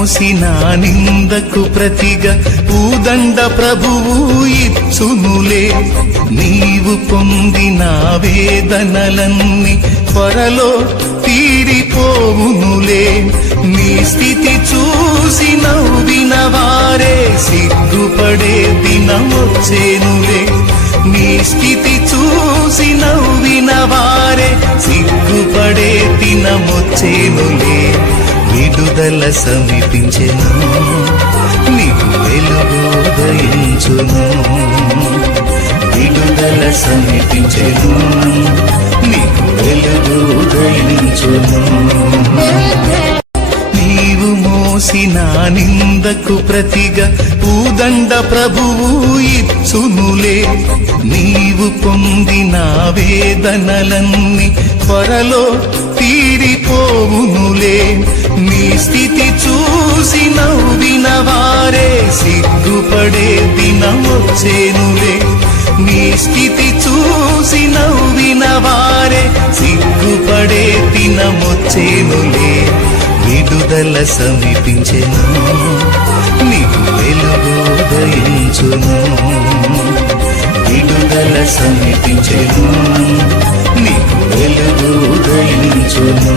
మోసిన నిందకు ప్రతిగా పూదండ ప్రభువు ఇచ్చునులే. నీవు పొందిన వేదనలన్నీ త్వరలో తీరిపోవునులే. నీ స్థితి చూసి నవ్విన వారే సిగ్గుపడే దినమొచ్చేనులే. నీ స్థితి చూసి నవ్విన వారే సిగ్గుపడే దినమొచ్చేనులే. విడుదల సమీపించెను, నీకు వెలుగు ఉదయించును. విడుదల సమీపించెను, నీకు వెలుగు ఉదయించును. నీవు మోసిన నిందకు ప్రతిగా పూదండ ప్రభువు ఇచ్చునులే. నీవు పొందిన వేదనలన్నీ త్వరలో తీరిపోవునులే. నీ స్థితి చూసి నవ్విన వారే సిగ్గుపడే దినమొచ్చేనులే. నీ స్థితి చూసి నవ్విన వారే సిగ్గుపడే దినమొచ్చేనులే. విడుదల సమీపించెను, నీకు వెలుగు ఉదయించును. విడుదల సమీపించెను, నీకు వెలుగు ఉదయించును.